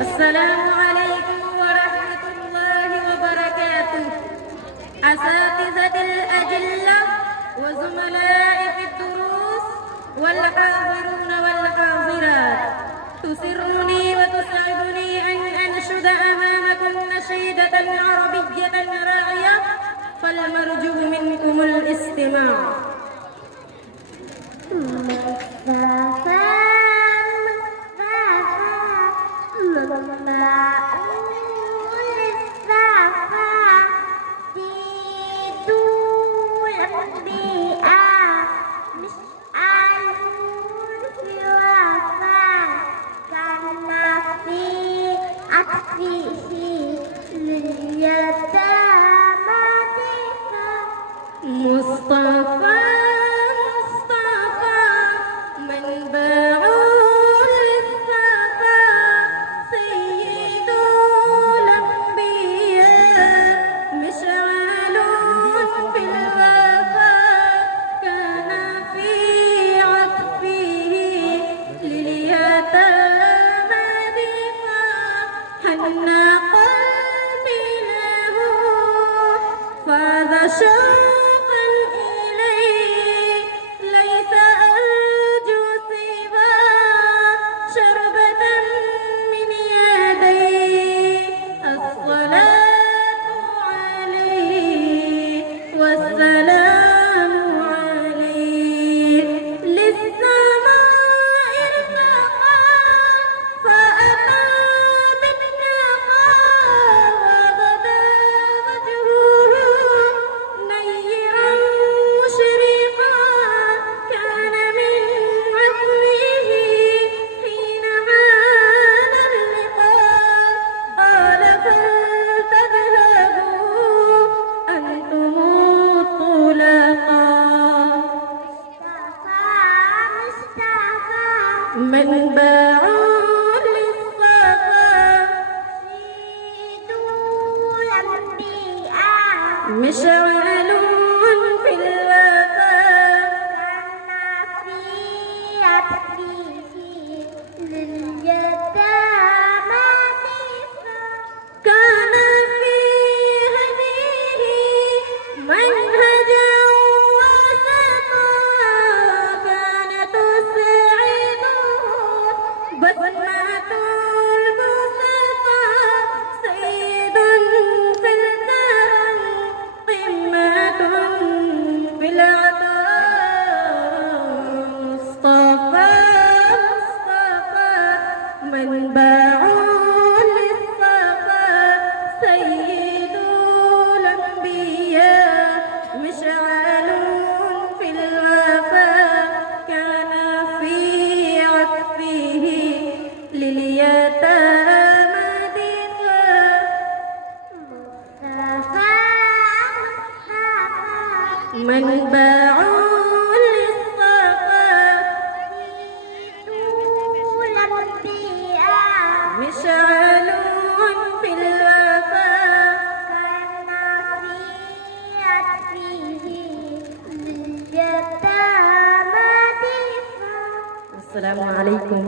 السلام عليكم ورحمة الله وبركاته. أساتذة الأجلة وزملائي في الدروس والحاضرون والحاضرات، تسرني وتسعدني أن أنشد أمامكم نشيدة عربية راعية، فالمرجو منكم الاستماع. مصطفى مصطفى منبع للصفا، سيد الأنبياء مشعل في الوفا، كان في عطفه لليتامى دفاع، حن قلبي له فاذا شوقا إليه، ليس أرجو سوى شربة من يديه، الصلاة عليه والسلام عليه، للسماء ارتقى فأتى بالنقى، وغدا وجهه نيرا مشرقا، كان من عزمه حين عاد اللقاء، قال فلتذهبوا أنتم الطلقاء. منبع للصفا، مشعل في الوفا، كان في هديه منهجا وسطا، كان تسعده بسمة البسطاء، سيد في الكرم قمة في العطاء، مصطفى مصطفى منبع للصفا، سيد الأنبياء مشعل في الوفا، كان في عطفه لليتامى دفاع، منبع للصفا، مشعل في الوفا، السلام عليكم.